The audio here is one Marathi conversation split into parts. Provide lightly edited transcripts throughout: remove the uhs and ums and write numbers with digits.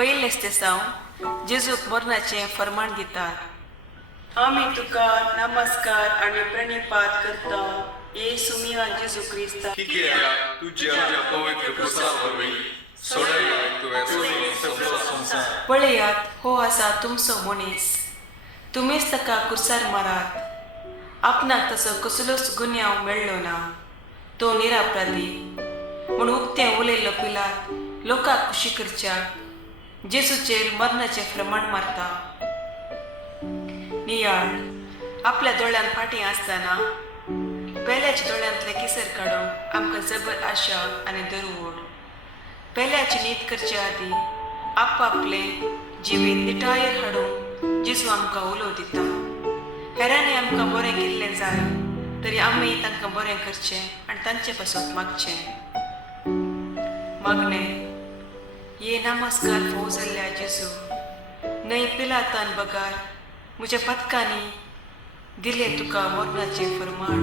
पयलेच ते सावन जेजूक मरणाचें फर्माण दितात। आमी तुका नमस्कार आनी प्रणिपात करता, येसू मियान जेजू क्रिस्ता, कित्याक तुज्या पवित्र क्रुसा वरवीं सोडयलाय तुवें सगळो संवसार। पळयात हो आसा तुमचो मनीस, तुमीच ताका कुर्सार मारात। आपणाक तसो कसलोच गुन्यांव मेळ्ळो ना, तो निरापराधी म्हूण उक्तें उलयल्लो पिलात लोकांक खुशी करच्याक जेजूचेर मरणाचें प्रमाण मारता। नियाळ आपल्या दोळ्यान फाटीं आसतना पेल्याच्या दोळ्यांतले किसर काडूंक आमकां जबर आशा आनी दरवड। पेल्याची न्हीद करचे आदीं आपआपले जिवीत निटायेर हाडूंक जेजू आमकां उलो दिता। हेरांनी आमकां बरें केल्लें जाय तरी आमी तांकां बरें करचें आनी तांचे पासून मागचें। मागणें ये नमस्कार फोव जाल्ल्या जेजू, न्हय पिलातान बगार म्हज्या पथकांनी दिलें तुका मरणाचें फर्माण।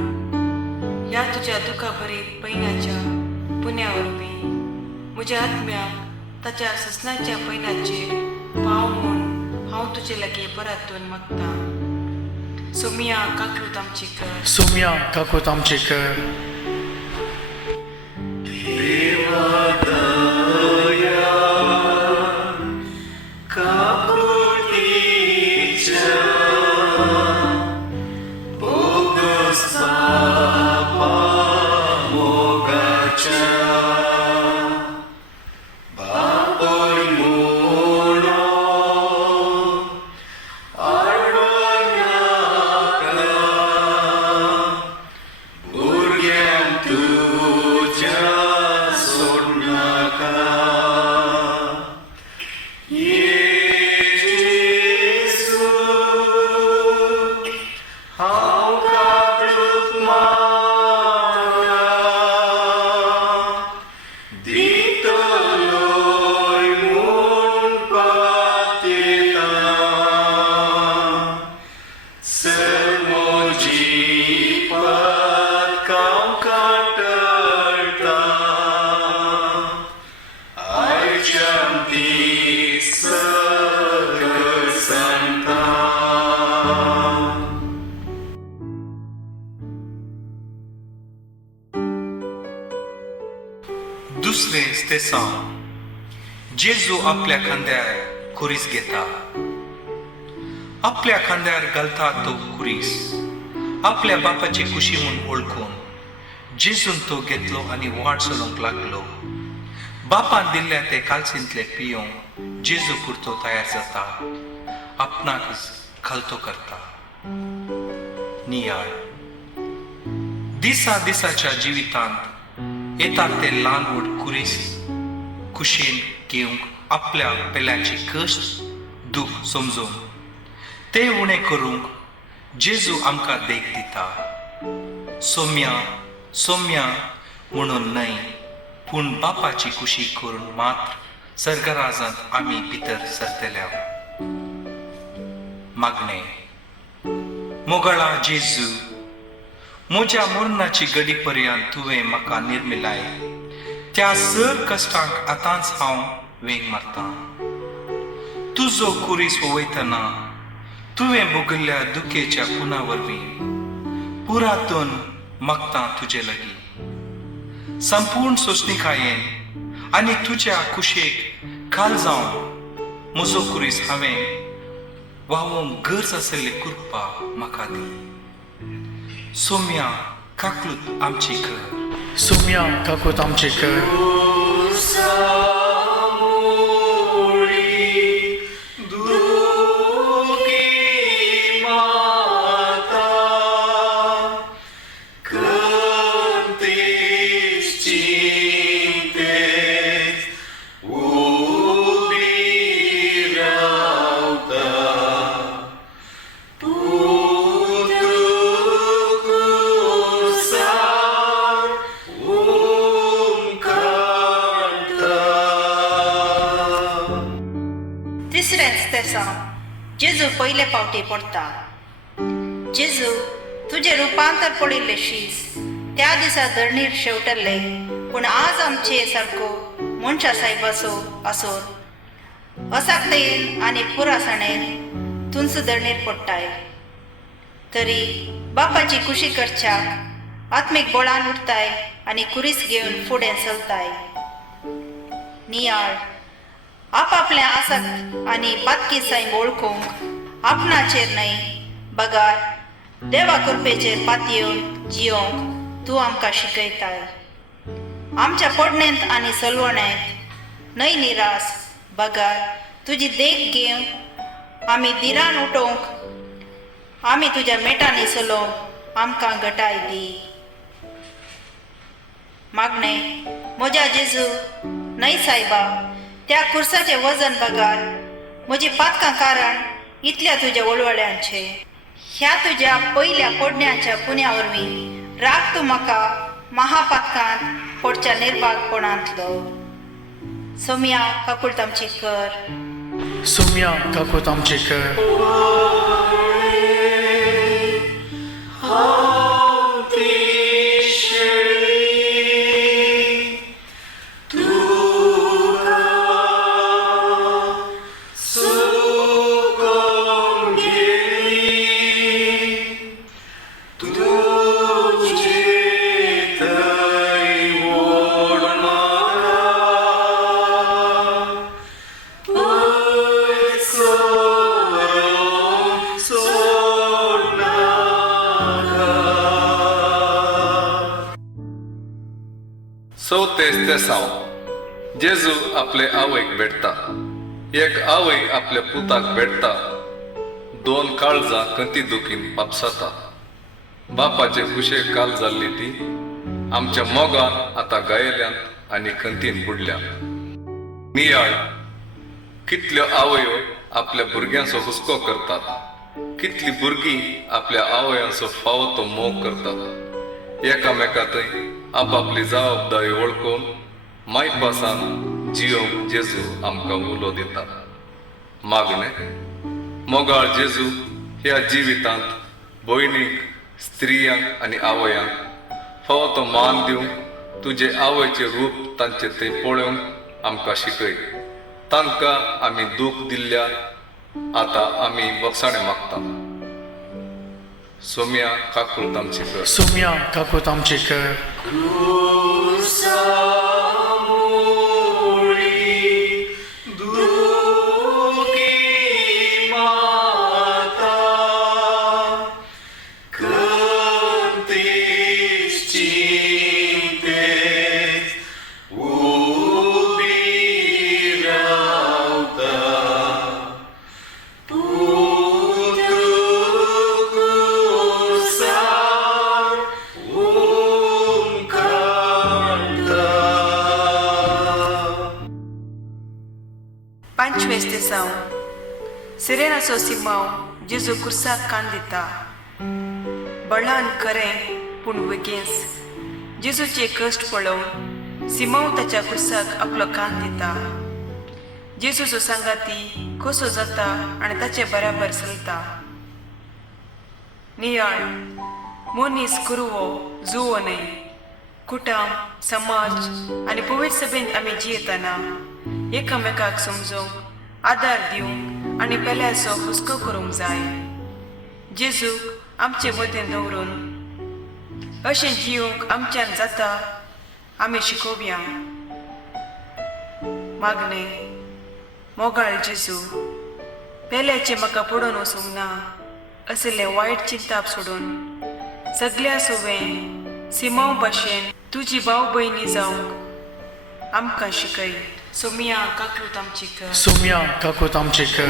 ह्या तुज्या दुखा भरीत पैनाच्या पुण्या वरवीं म्हज्या आत्म्याक ताच्या ससनाच्या पैनाचेर पाव म्हूण हांव तुजे लागीं परतून मागतां। सोमिया काकृत आमची कर, सोम्या काकूत आमचे कर। दुसरें ते सावन जेजू आपल्या खांद्यार कुरीस घेता। आपल्या खांद्यार घालता तो कुरीस आपल्या बापाची कुशी म्हूण ओळखून जेजून तो घेतलो आनी वाट चलोवंक लागलो। बापान दिल्ल्या ते कालसींतले पियोंक जेजू पुरतो तयार जाता, आपणाकच खालतो करता। नियाळ दिसा दिसाच्या जिवितांत येतात ते ल्हान व्हड कुरीस कुशेन घेवंक आपल्या पेल्याची कश्ट दूख समजून ते उणें करूंक जेजू आमकां देख दिता। सोम्या सोम्या म्हणून न्हय पूण बापाची कुशी करून मात्र सर्गराजांत आमी भितर सरतल्या। मागणें मोगळा जेजू, म्हज्या मरणाची घडी पर्यंत तुवें म्हाका निर्मिलाय, त्या सर कश्टांक आतांच हांव वेंग मारतां। तुजो कुरीस वयतना तुवें भोगिल्ल्या दुखेच्या पुना वरवीं पुरातून मागतां तुजे लागीं। संपूर्ण सोंसणीकायेन आनी तुज्या कुशेक खाल जावन म्हजो कुरीस हांवें व्हांवोवंक गरज आसली कृपा म्हाका दी। सोम्या काकूत आमची कर, सोम्या काकूत आमचे कर। जेजू पयले फावटी पडटा। जेजू तुजे रुपांतर पडिल्ले शीस त्या दिसा धरणीर शेवटल्ले, पूण आज आमचे सारको मनशा साहेबाचो आसोर असाकतेन आणि पुरासणेन तुन सुदरणेर पडटाय. तरी बापाची कुशी करच्याक आत्मीक बळान उठताय आणि कुरीस घेऊन फुडें चलताय. नियाळ आपापल्या आसक्त आणि पातकी सायम ओळखूंक आपणाचेर न्हय बगार देवा कृपेचेर पातयेवन जियोंक तूं आमकां शिकयताय. आमच्या पडणेंत आनी सलवणेंत न्हय निरास बगार तुजी देख घेवंक आमी दिरान उठोवंक आमी तुज्या मेटांनी चलोवंक आमकां घटाय दी. मागणे म्हज्या जेजू न्हय सायबा त्या कुर्साचें वजन बगार म्हजी पातकां कारण इतल्या तुज्या वळवळ्यांचे. ह्या तुज्या पयल्या पडण्याच्या पुण्या वरवीं राग तूं म्हाका महापातकांत पडच्या निर्भागपणांतलो. सोम्या काकूळ तामची कर. सुम्या काकूत आमची कर. तेसांव जेजू आपले आवयक भेटता. एक आवय आपल्या पुताक भेटता. दोन काळजां कंती दुखीन पापसाता. बापाचे कुशेक काल जाल्ली ती आमच्या मोगान आतां गायल्यांत आनी कंतीन बुडल्या. नियाळ कितल्यो आवयो आपल्या भुरग्यांचो हुस्को करतात. कितली भुरगीं आपल्या आवयांचो फावो तो मोग करतात. एकामेकांतय आपापली जबाबदारी वळखून मायपासान जियोंक जेजू आमकां उलो दिता. मागणे मोगाळ जेजू ह्या जिवितांत भयणीक, स्त्रियांक आनी आवयांक फावो तो मान दिवंक तुजे आवयचें रूप तांचे थंय पळोवंक आमकां शिकय. तांकां आमी दूख दिल्ल्या आतां आमी वखसाणें मागता. सोम्या काकूळ तामची कर. सुम्या काकूत आमची कर. सिरेनाचो सिमाव जेजू कुर्साक कान दिता. बळान खरें पूण बेगीनच जेजूचे कश्ट पळोवन सिमाव ताच्या कुर्साक आपलो कान दिता. जेजूचो सांगाती कसो जाता आनी ताचे बराबर चलता. नियाळ मनीस कुरवो जुवो न्हय. कुटुंब, समाज आनी पवित्र सभेंत आमी जियेतना एकामेकाक समजूंक, आदार दिवंक आनी पेल्याचो हुस्को करूंक जाय. जेजूक आमचे मदें दवरून अशें जियोंक आमच्यान जाता आमी शिकोवया. मागणे मोगाळ जेजू पेल्याचें म्हाका पडोवन वचूंक ना असलें वायट चिंताप सोडून सगळ्या सोवें सिमाव भाशेन तुजी भाव भयणी जावंक आमकां शिकय. सोम्या काकूत आमची कर. सुम्या काकूत आमची कर.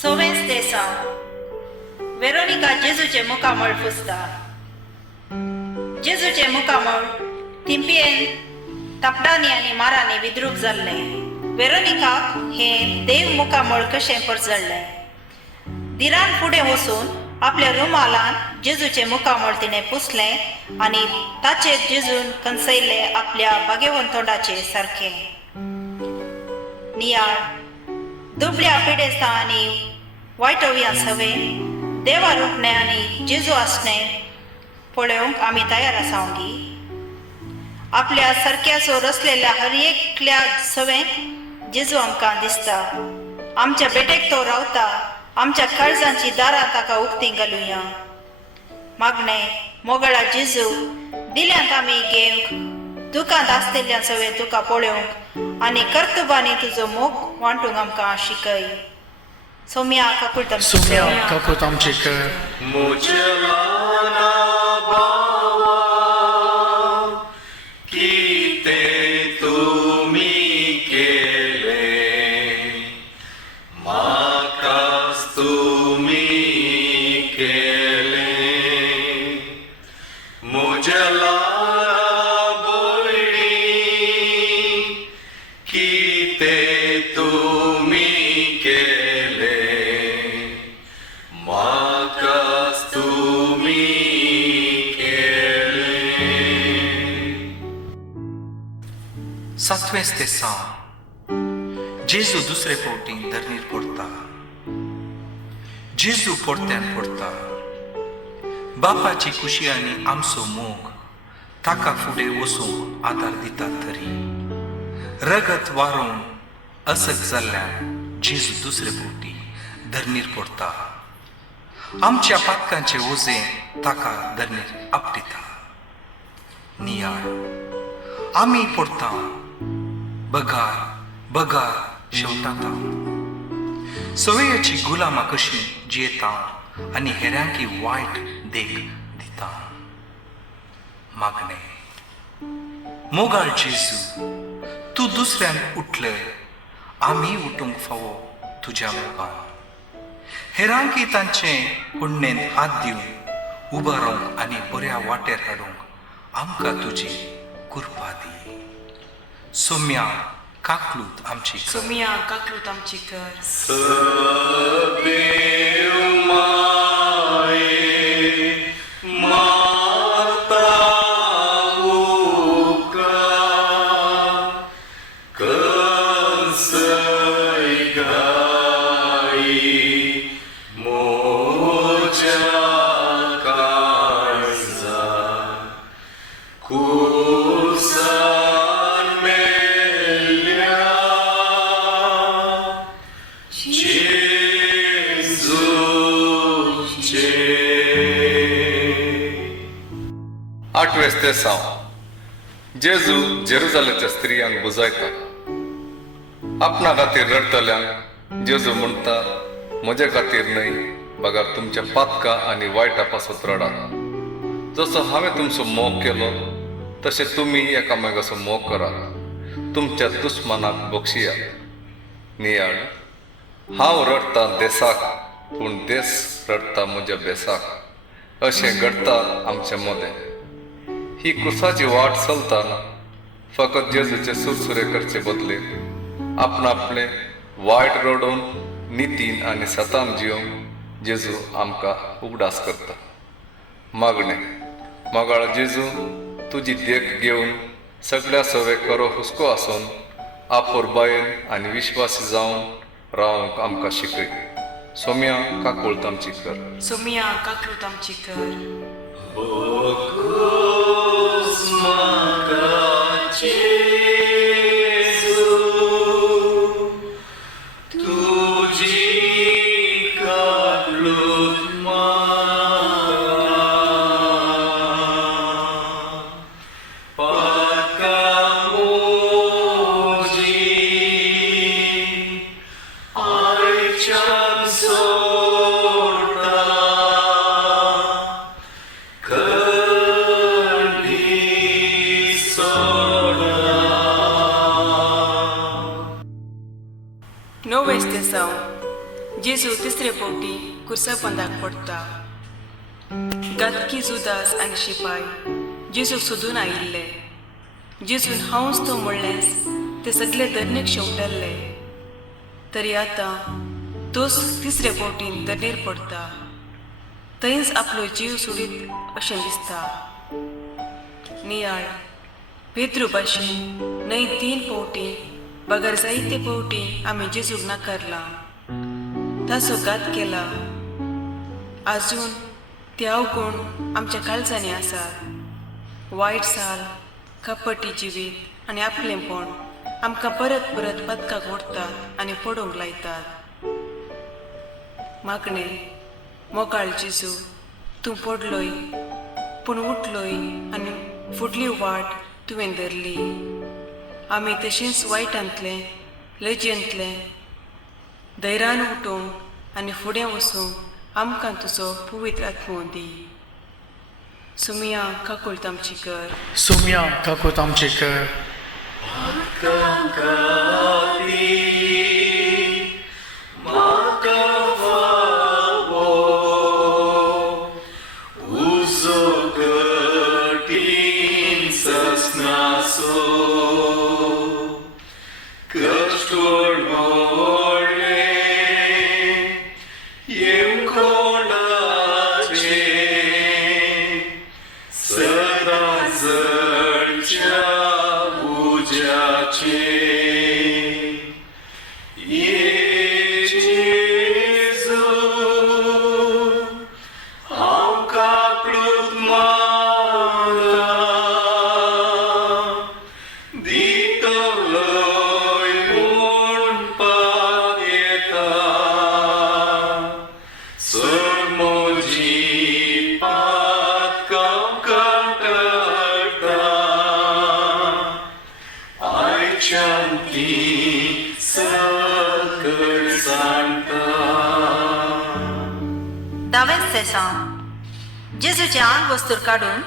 सोवेंस देसांव वेरोनिका जेजूचे मुखामळ पुसता. जेजूचे मुखामळ तिंपयेन तापडांनी आनी मारांनी विद्रूप जाल्लें. वेरोनिकाक हें देव मुखामळ कशें परजळ्ळें. दिरान फुडें वचून आपल्या रुमालान जेजूचे मुखामळ तिणें पुसलें आनी ताचेर जेजून कंसयलें आपल्या भाग्यवंत तोंडाचे सारकें. नियाळ दुबळ्या पिडेस्तां आनी वायटव्यां सवें देवा रुपणें आनी जेजू आसणें पळोवंक आमी तयार आसांगी. आपल्या सारक्याचो रचलेल्या हर एकल्या सवें जेजू आमकां दिसता. आमच्या बेटेक तो रावता. आमच्या काळजांची दारां ताका उक्ती घालुया. मागणें मोगळा जेजू, दिल्यांत आमी घेवंक, दुखांत आसलेल्या सवें तुका पळोवंक आनी कर्तुबांनी तुजो मोग वांटूंक आमकां शिकय. सोम्या काकुळटा सोम्या काकूत आमचे कर. सातवें स्तेसांव जेजू दुसरे फावटी धरणीर पडटा. जेजू परत्यान पडटा. बापाची कुशी आनी आमचो मोग ताका फुडें वचूंक आदार दितात तरी रगत वारोवन असक जाल्ल्यान जेजू दुसरे फावटी धरणीर पडटा. आमच्या पातकांचे ओझें ताका धरणीर आपटिता. नियाळ आमी पडटा. बगार बगार शेवटाता. सवयेची गुलामा कशी जियेता आनी हेऱ्यांकी वायट देख दिता. मागणें मोगाळ जेजू, तूं दुसऱ्यांक उठलय, आमी उठूंक फावो तुज्या मोगान. हेरांकी तांचें पुण्येंत हात दिवन उबा रावंक आनी बऱ्या वाटेर हाडूंक आमकां तुजी कृपा दी. सोम्या काकलूत आमची कर. सोम्या काकलूत आमची कर. आठवें स्तेसांव जेजू जेरुजालेमच्या स्त्रियांक बुजायता. आपणा खातीर रडतल्यांक जेजू म्हणटा, म्हजे खातीर न्हय, बगार तुमच्या पातकां आनी वायटा पासत रडात. जसो हांवें तुमचो मोग केलो तशें तुमी एकामेकाचो मोग करात. तुमच्या दुस्मानाक बक्षियात. नियाळ हांव रडतां देसाक, पूण देस रडता म्हज्या बेसाक. अशें घडटा आमचे मदें. ही क्रुसाची वाट चलतना फकत जेजूचे सुरसुरे करचे बदले आपण आपले वायट रडोवन नितीन आनी सतान जिवंक जेजू आमकां उगडास करता. मागणें मोगाळ जेजू, तुजी देख घेवन सगळ्या सवे करो हुस्को आसून आपोर बायेन आनी विश्वासी जावन रावंक आमकां शिकय. सोम्या काकूळत आमची कर. सोम्या काकलूत आमची कर. नोवें स्तेसांव जेजू तिसरे फावटी कुर्सापंदाक पडटा. गातकी जुदास आनी शिपाय जेजूक सोदून आयिल्ले. जेजून हांवच तो म्हणलेंस ते सगळे धरणीक शेवटल्ले. तरी आतां तोच तिसरे फावटीन धरणीर पडटा. थंयच आपलो जीव सोडीत अशें दिसता. नियाळ पेद्रू भाशेन न्हय 3 फावटी बगर जायते फावटी आमी जेजूक नाकारलां, ताचो घात केला. आजून ते अवगुण आमच्या काळजांनी आसात. वायट साल, कपटी जिवीत आनी आपलेंपण आमकां परत परत पदकाक ओडटात आनी पडोवंक लायतात. मागणें मोगाळ जेजू, तूं पडलोय पूण उठलोय आनी फुडली वाट तुवें धरली. आमी तशेंच वायटांतले लजयेंतले धैर्यान उठोवंक आनी फुडें वचूंक आमकां तुजो पवित्र आत्मो दी. सुमिया काकुळत आमची कर. सुम्या काकूत आमची कर. दावेंच तेसां जेजूचे आंग वस्तूर काडून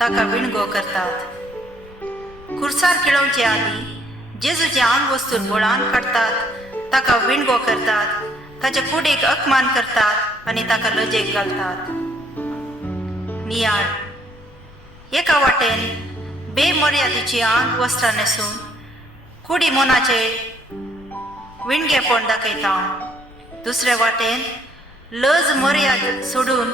ताका विणगो करतात. खुर्सार खेळोवचे आदीं जेजूचे आंग वस्तूर बोळान काडटात, ताका विणगो करतात, ताच्या कुडीक अपमान करतात आनी ताका लजेक घालतात. नियाळ एका वाटेन बेमर्यादेची आंग वस्त्रां न्हेसून कुडी मोनाचे विणगेपण दाखयता, दुसऱ्या वाटेन लज मर्याद सोडून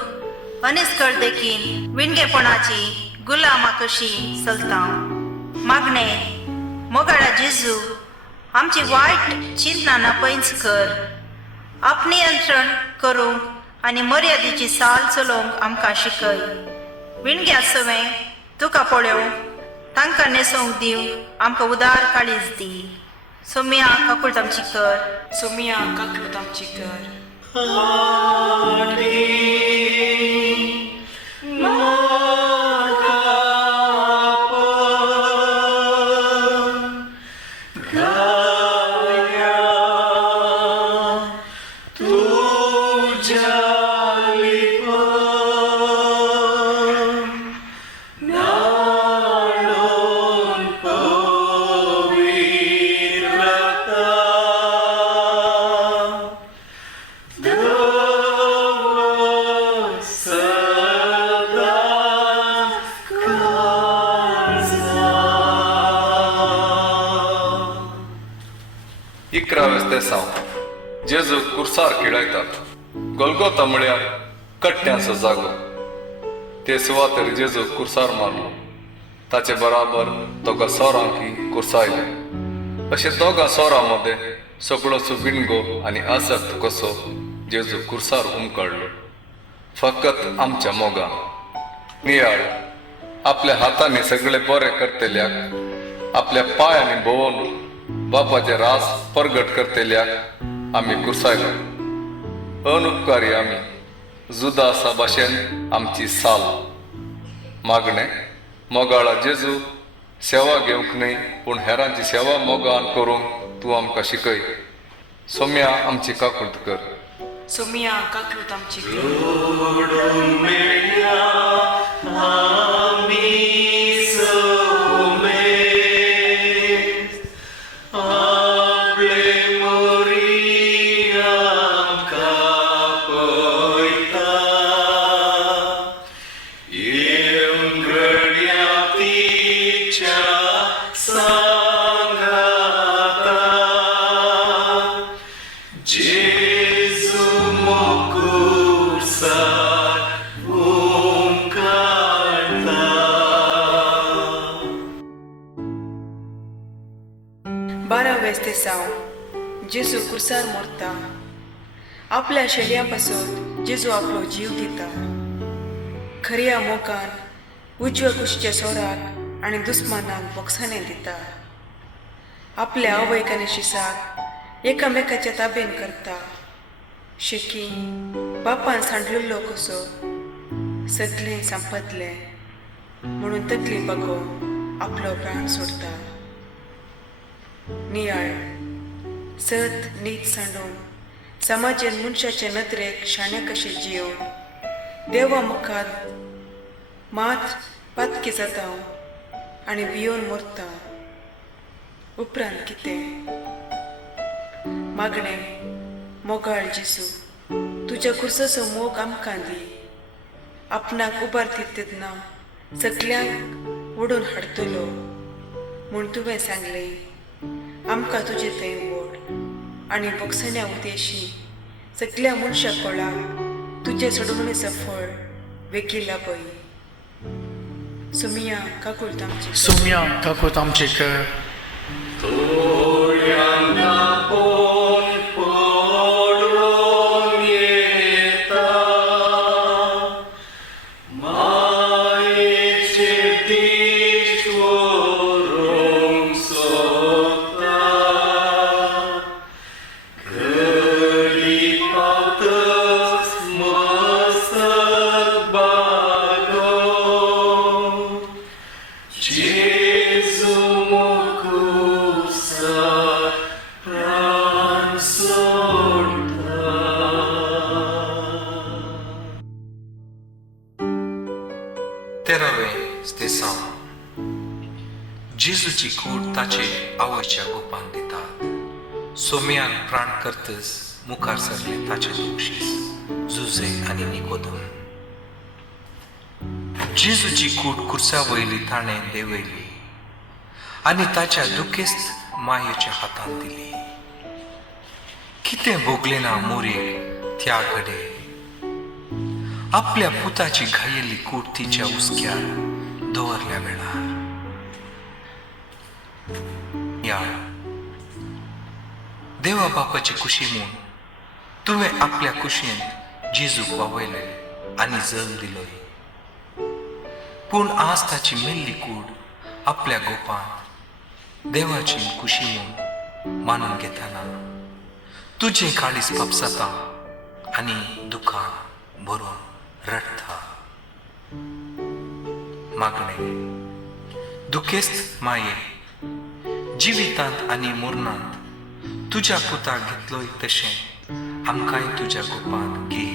अनिस्कळ देखीन विणगेपणाची गुलामा कशी चलता. मागणें मोगाळा जेजू, आमची वायट चिंतना नापैंच कर. आपनियंत्रण करूंक आनी मर्यादेची साल चलोवंक आमकां शिकय. विणग्या सवें तुका पळोवंक तांकां न्हेसोवंक दिवंक आमकां उदार काळीज दी. सोम्या काकुळत आमची कर. सुमिया काकुळत आमची कर. जेजू कुर्सार खिळायतात. गोलगोता म्हळ्यार कट्ट्यांचो जागो. ते सुवातेर जेजू कुर्सार मारलो. ताचे बराबर दोगा सोरांकी कुर्सायले. अशे दोगा सोरां मदें सगळोसो विणगो आनी आसक्त कसो जेजू कुर्सार उमकडलो. फकत आमच्या मोगान. नियाळ आपल्या हातांनी सगळे बरें करतेल्याक, आपल्या पांयांनी भोंवन बापाचे रास परगट करतेल्याक आमी कुर्सायलो. अनुपकारी आमी, जुदासा भाशेन आमची साल. मागणें मोगाळा जेजू, सेवा घेवंक न्हय पूण हेरांची सेवा मोगान करूंक तूं आमकां शिकय. सोम्या आमची काकुळत कर. सुमिया काकुळत आमची कर. Jesu mo kursar देसाव जेजू कुर्सार मोरता. आपल्या शेडयां जेजू आपलो जीव दिता. खऱ्या मोगान उजव्या कुशीच्या सोराक आनी दुस्मानाक बोगसाणे दिता. आपल्या आवयक आनी शिसाक एकामेकाच्या ताबेन करता. शिकी बापान सांडलेलो कसो सगळें संपतलें म्हणून तकली बगो आपलो प्राण सोडता. नियाळ सत नीत सांडून समाजान मनशाच्या नदरेक शाणे कशें जियोवन देवा मुखार मात पातकी जाता आनी भियोन मरता. उपरांत कितें मागणें मोगाळ जेजू तुज्या कुर्साचो मोग आमकां दी. आपणाक उबारतीत तेदना सगळ्यांक ओडून हाडटलो म्हूण तुवें सांगलें. आमकां तुजे थंय ओड आनी बोगसण्या उदेशी सगळ्या मनशा कोळाक तुजे सोडवणेचो फळ वेगिला पळय. सुमिया काकूळ तामची सुम्या काकूत आमचे कर. जेजूची कूड ताचे आवयच्या गोपान दितात. सोम्यान प्राण करतस मुखार सरले ताचे दोक्षीस जुजे आनी निकोदम. जेजूची कूड कुर्सा वयली ताणें देंवयली आनी ताच्या दुखेस्त मायेच्या हातांत दिली. कितें भोगलें ना मोरे त्या घडे आपल्या पुताची घायेली कूड तिच्या उस्क्यार दवरल्या वेळार. देवा बापाची कुशी म्हूण तुवें आपल्या कुशेंत जेजूक वावयले आनी जल्म दिलोय. पूण आज ताची मेल्ली कूड आपल्या गोपान देवाची कुशी म्हूण मानून घेतना तुजें काळीज पापसाता आनी दुखान भरून रडता. मागणें दुखेस्त माये जिवितांत आनी मरणांत तुज्या पुताक घेतलोय तशें आमकांय तुज्या गोपान घे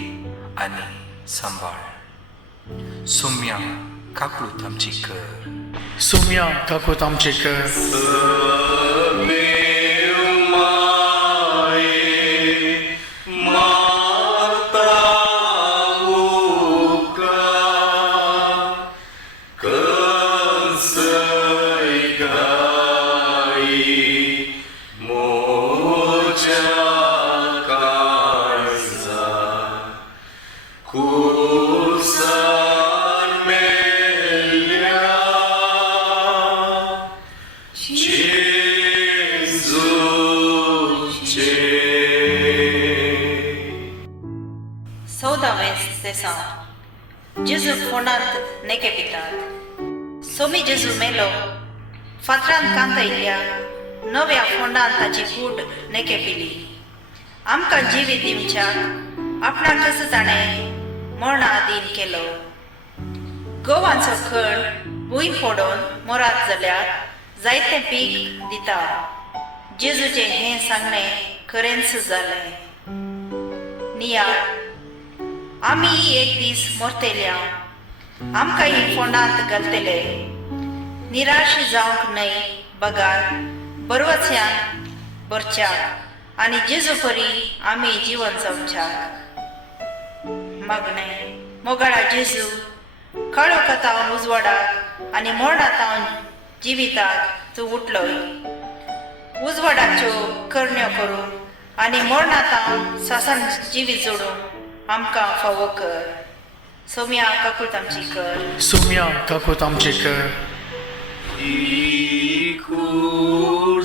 आनी सांबाळ. सोम्या काकूत आमची कर. सुम्या काकूत आमचे कर. जेजू फोंडांत नेके पितात. सोमी जेजू मेलो फातरांत कांता इल्ल्या नव्या फोंडांत ताची कूड नेके पिली. आमकां जिवीत दिवच्याक आपणाक कसो ताणें मरणा अधीन केलो. गोवांचो खण भूंय फोडोन मोरात जाल्यार जायतें पीक दिता. जेजूचें हें सांगणें खरेंच जालें. नियाळ आमी एक दीस मरतेल्या आमकां ही फोंडांत घालतले. निराश जावंक न्हय बगार बरवच्यान बरच्याक आनी जेजू परी आमी जीवन जगच्याक. मागणें मोगाळा जेजू काळो कथावन उजवाडाक आनी मरणांतावन जिविताक तूं उठलोय. उजवाडाच्यो करण्यो करून आनी मरणांतावन सासन जिवीत जोडून आमकां फावो कर. सोम्या काकूत आमची कर. सुम्या काकूत आमचे कर. ही कूड